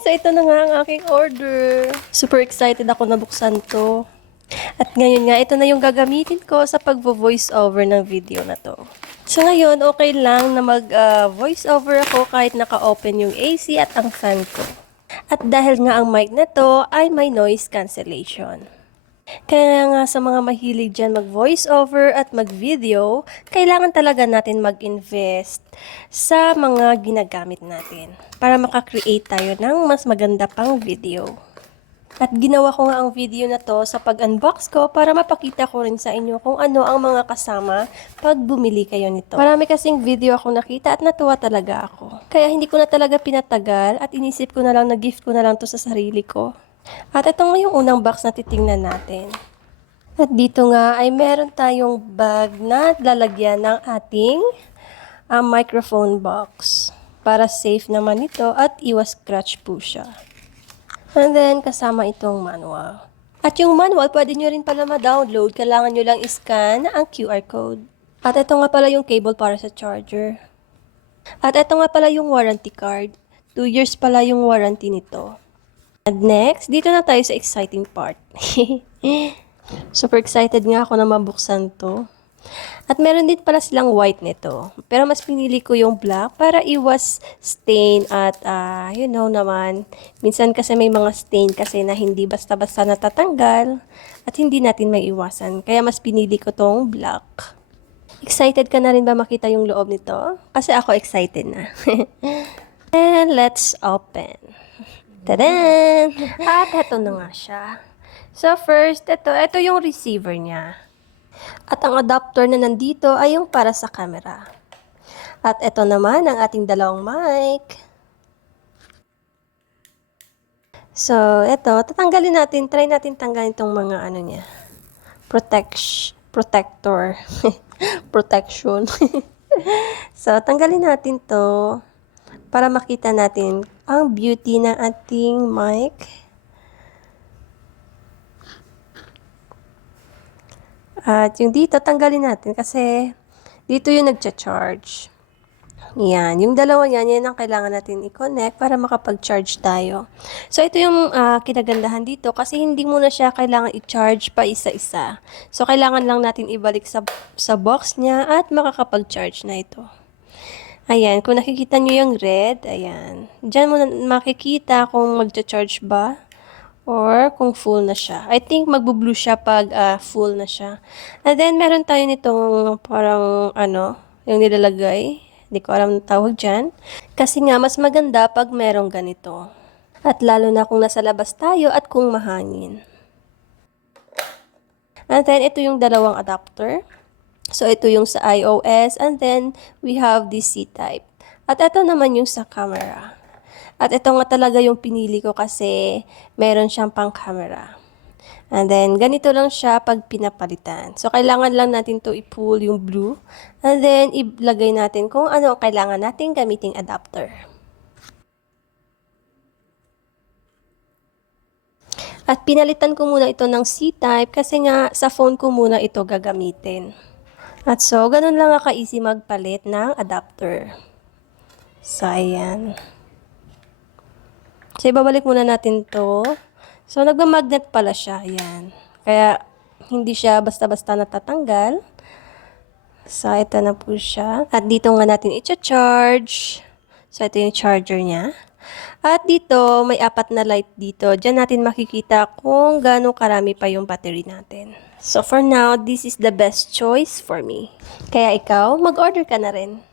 So ito na nga ang aking order. Super excited ako na buksan to. At ngayon nga, ito na yung gagamitin ko sa pag-voice over ng video na to. So ngayon, okay lang na mag-voice over ako kahit naka-open yung AC at ang fan ko. At dahil nga ang mic na to ay may noise cancellation. Kaya nga sa mga mahilig dyan mag-voice over at mag-video, kailangan talaga natin mag-invest sa mga ginagamit natin para makakreate tayo ng mas maganda pang video. At ginawa ko nga ang video na to sa pag-unbox ko para mapakita ko rin sa inyo kung ano ang mga kasama pag bumili kayo nito. Marami kasing video ako nakita at natuwa talaga ako. Kaya hindi ko na talaga pinatagal at inisip ko na lang na gift ko na lang to sa sarili ko. At ito nga yung unang box na titingnan natin. At dito nga ay meron tayong bag na lalagyan ng ating microphone box. Para safe naman ito at iwas scratch po siya. And then, kasama itong manual. At yung manual, pwede nyo rin pala ma-download. Kailangan nyo lang i-scan ang QR code. At ito nga pala yung cable para sa charger. At ito nga pala yung warranty card. 2 years pala yung warranty nito. And next, dito na tayo sa exciting part. Super excited nga ako na mabuksan to. At meron din pala silang white nito. Pero mas pinili ko yung black para iwas stain at you know naman, minsan kasi may mga stain kasi na hindi basta-basta natatanggal at hindi natin may iwasan. Kaya mas pinili ko tong black. Excited ka na rin ba makita yung loob nito? Kasi ako excited na. And let's open. Tadaan! At ito na nga siya. So first, ito yung receiver niya. At ang adapter na nandito ay yung para sa camera. At ito naman ang ating dalawang mic. So, ito, tatanggalin natin, try natin tanggalin itong mga ano niya. Protector. Protection. So, tanggalin natin to para makita natin ang beauty ng ating mic. At yung dito, tanggalin natin kasi dito yung nagcha-charge. Yan. Yung dalawa yan ang kailangan natin i-connect para makapag-charge tayo. So, ito yung kinagandahan dito kasi hindi mo na siya kailangan i-charge pa isa-isa. So, kailangan lang natin ibalik sa box niya at makakapag-charge na ito. Ayan. Kung nakikita nyo yung red, ayan. Diyan mo na makikita kung magcha-charge ba or kung full na siya. I think magbo-blue siya pag full na siya. And then, meron tayo nitong parang yung nilalagay. Hindi ko alam ang tawag dyan. Kasi nga, mas maganda pag merong ganito. At lalo na kung nasa labas tayo at kung mahangin. And then, ito yung dalawang adapter. So, ito yung sa iOS. And then, we have this C-type. At ito naman yung sa camera. At ito nga talaga yung pinili ko kasi meron siyang pang camera. And then, ganito lang siya pag pinapalitan. So, kailangan lang natin to i-pull yung blue. And then, ilagay natin kung ano ang kailangan natin gamiting adapter. At pinalitan ko muna ito ng C-type kasi nga sa phone ko muna ito gagamitin. At so, ganun lang ka-easy magpalit ng adapter. So, ayan. So, ibabalik muna natin to. So, nagmamagnet pala siya. Ayan. Kaya, hindi siya basta-basta natatanggal. So, ito na po siya. At dito nga natin i-charge. So, ito yung charger niya. At dito, may 4 na light dito. Diyan natin makikita kung gaano karami pa yung battery natin. So, for now, this is the best choice for me. Kaya ikaw, mag-order ka na rin.